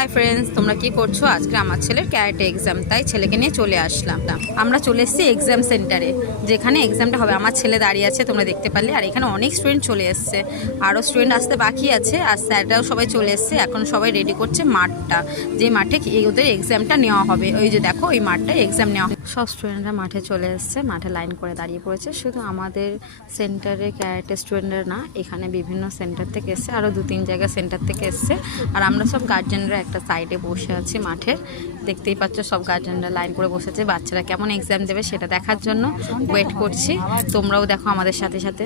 Hi friends, তোমরা কি করছো? আজকে আমার ছেলের ক্যারাটে এক্সাম, তাই ছেলেকে নিয়ে চলে আসলাম। আমরা চলে এসেছি এক্সাম সেন্টারে, যেখানে এক্সামটা হবে। আমার ছেলে দাঁড়িয়ে আছে, তোমরা দেখতে পারলে। আর এখানে অনেক স্টুডেন্ট চলে এসছে, আরও স্টুডেন্ট আসতে বাকি আছে। আর স্যাররাও সবাই চলে এসছে। এখন সবাই রেডি করছে মাঠটা, যে মাঠে ওদের এক্সামটা নেওয়া হবে। ওই যে দেখো, ওই মাঠটায় এক্সাম নেওয়া হবে। সব স্টুডেন্টরা মাঠে চলে এসছে, মাঠে লাইন করে দাঁড়িয়ে পড়েছে। শুধু আমাদের সেন্টারে ক্যারাটে স্টুডেন্টরা না, এখানে বিভিন্ন সেন্টার থেকে এসছে, আরও 2-3 জায়গা সেন্টার থেকে এসছে। আর আমরা সব গার্জেনরা একটা সাইডে বসে আছি মাঠের। দেখতেই পাচ্ছ, সব গার্জেনরা লাইন করে বসে আছে, বাচ্চারা কেমন এক্সাম দেবে সেটা দেখার জন্য ওয়েট করছি। তোমরাও দেখো আমাদের সাথে সাথে।